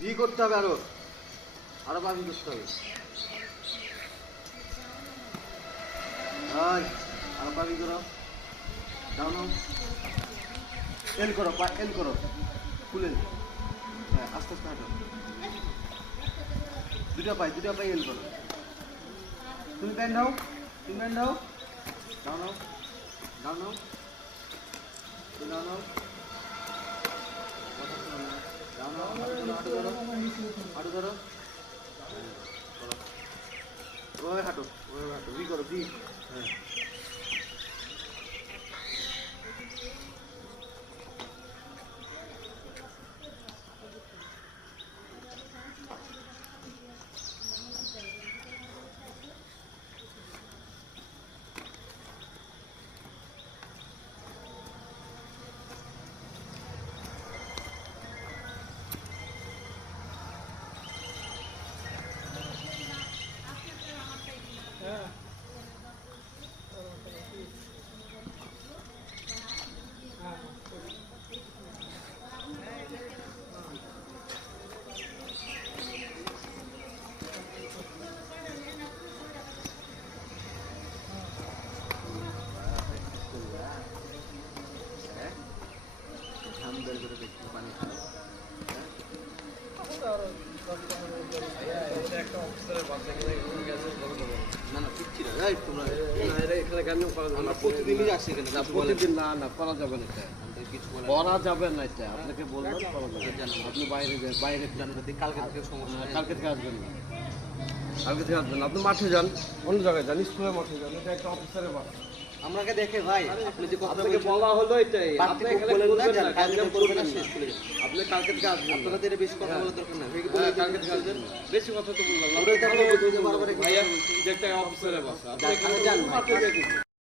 V করতে হবে, আরো আরো পাবি করতে হবে। আরো পাবি করো, ডাউন এল করো, এল করো, খুলে হ্যাঁ, আস্তে আস্তে হাঁটো, দুটা পাই এল করো। তুমি প্যান নাও, তুমি প্যান নাও, ডাউন নাও, ডাউন নাও, ডাউন নাও, হাঁটু ধরো, হাঁটু ধরো, ওভাবে হাঁটো, ওভাবে হাঁটো, ভি করো, ভি। হ্যাঁ, ঘাম বের করে দেখতে পানি খাও। না না ঠিক ছিল, এই তোমরা এখানে কেন করা যাবে আমরা না? প্রতিদিনই আসি এখানে, না, কিছু বলে প্রতিদিন না করা যাবে না এটা। কিছু বলে করা যাবে না এটা, আপনাকে বললাম করা যাবে না। জানেন, আপনি বাইরে যান, বাইরে যান। কালকে থেকে সমস্যা নেই। কালকে থেকে আসবেন না, কালকে থেকে আসবেন না। আপনি মাঠে যান, অন্য জায়গায় যান, স্কুলের মাঠে যান। এটা একটা অফিসারের বাসা। আমাকে দেখে ভাই, আপনি যে কথা আপনাকে বলছেন, বলা হলো এটাই, বাড়তি আপনি খুব এখানে বলেন না, করবেন যান, না, কালকে কাজে করবেন না, করবেন শেষ না। চলে যান। আপনি কালকে থেকে আসবেন না। আপনাদের এর বেশি কথা বলার দরকার নাই। ভেঙে হ্যাঁ, বলে কালকে থেকে আসবেন। বেশি কথা তো বললাম না। ওটাই তো ভালো আমি কথা বলছি, বললাম। বারবার এখানে ভাইয়া, কথা বলছি। এটা একটা অফিসারের বাসা। আপনি যান, এখানে যান, মাঠে গিয়ে করবেন।